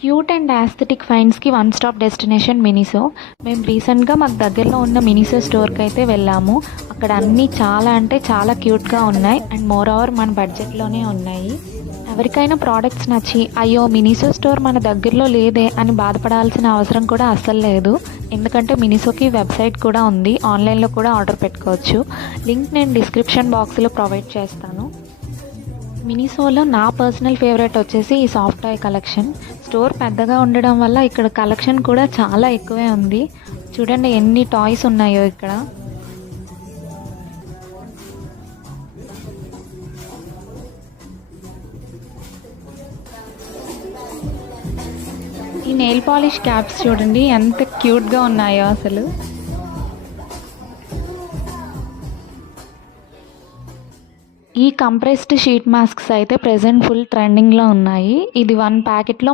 Cute and aesthetic ఫైండ్స్కి one stop destination Miniso. మేము రీసెంట్గా మాకు దగ్గరలో ఉన్న మినిసో స్టోర్కి అయితే వెళ్ళాము. అక్కడ అన్నీ చాలా అంటే చాలా క్యూట్గా ఉన్నాయి అండ్ మోర్ ఓవర్ మన బడ్జెట్లోనే ఉన్నాయి. ఎవరికైనా ప్రోడక్ట్స్ నచ్చి అయ్యో మినిసో స్టోర్ మన దగ్గరలో లేదే అని బాధపడాల్సిన అవసరం కూడా అస్సలు లేదు. ఎందుకంటే మినిసోకి వెబ్సైట్ కూడా ఉంది, ఆన్లైన్లో కూడా ఆర్డర్ పెట్టుకోవచ్చు. లింక్ నేను డిస్క్రిప్షన్ బాక్స్లో ప్రొవైడ్ చేస్తాను. మినిసోలో నా పర్సనల్ ఫేవరెట్ వచ్చేసి ఈ సాఫ్ట్ టాయ్ కలెక్షన్. స్టోర్ పెద్దగా ఉండడం వల్ల ఇక్కడ కలెక్షన్ కూడా చాలా ఎక్కువే ఉంది. చూడండి ఎన్ని టాయ్స్ ఉన్నాయో ఇక్కడ. ఈ నెయిల్ పాలిష్ క్యాప్స్ చూడండి ఎంత క్యూట్గా ఉన్నాయో అసలు. ఈ కంప్రెస్డ్ షీట్ మాస్క్స్ అయితే ప్రెజెంట్ ఫుల్ ట్రెండింగ్లో ఉన్నాయి. ఇది 1 ప్యాకెట్లో